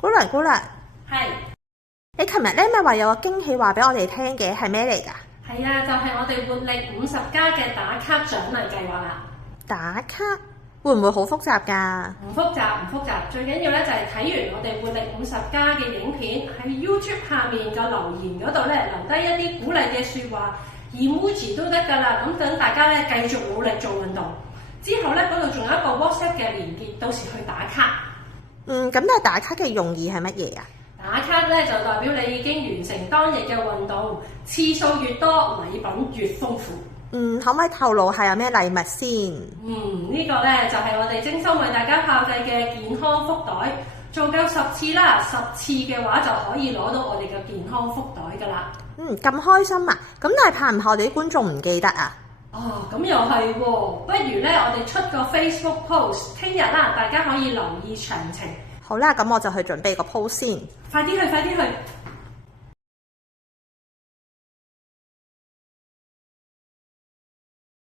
姑娘，係你琴日咧咪話有個驚喜話俾我哋聽嘅，係咩嚟㗎？係啊，就係我哋活力50+嘅打卡獎勵計劃啦。打卡會唔會好複雜㗎？唔複雜，最緊要咧就係睇完我哋活力50+嘅影片，喺 YouTube 下面個留言嗰度咧留低一啲鼓勵嘅説話，emoji 都得㗎啦。咁等大家咧繼續努力做運動。之後咧嗰度仲有一個 WhatsApp 嘅連結，到時去打卡。咁但係打卡嘅用意係乜嘢啊？打卡咧就代表你已經完成當日嘅運動，次數越多，禮品越豐富。可唔可以透露下有咩禮物先？呢個咧就係我哋精心為大家炮製嘅健康福袋，做夠10次啦，10次嘅話就可以攞到我哋嘅健康福袋㗎啦。咁開心啊！咁但係怕唔怕我哋啲觀眾唔記得啊？咁又係喎，不如咧我哋出個 Facebook post，聽日啦，大家可以留意詳情。好啦，咁我就去準備個 post 先。快啲去！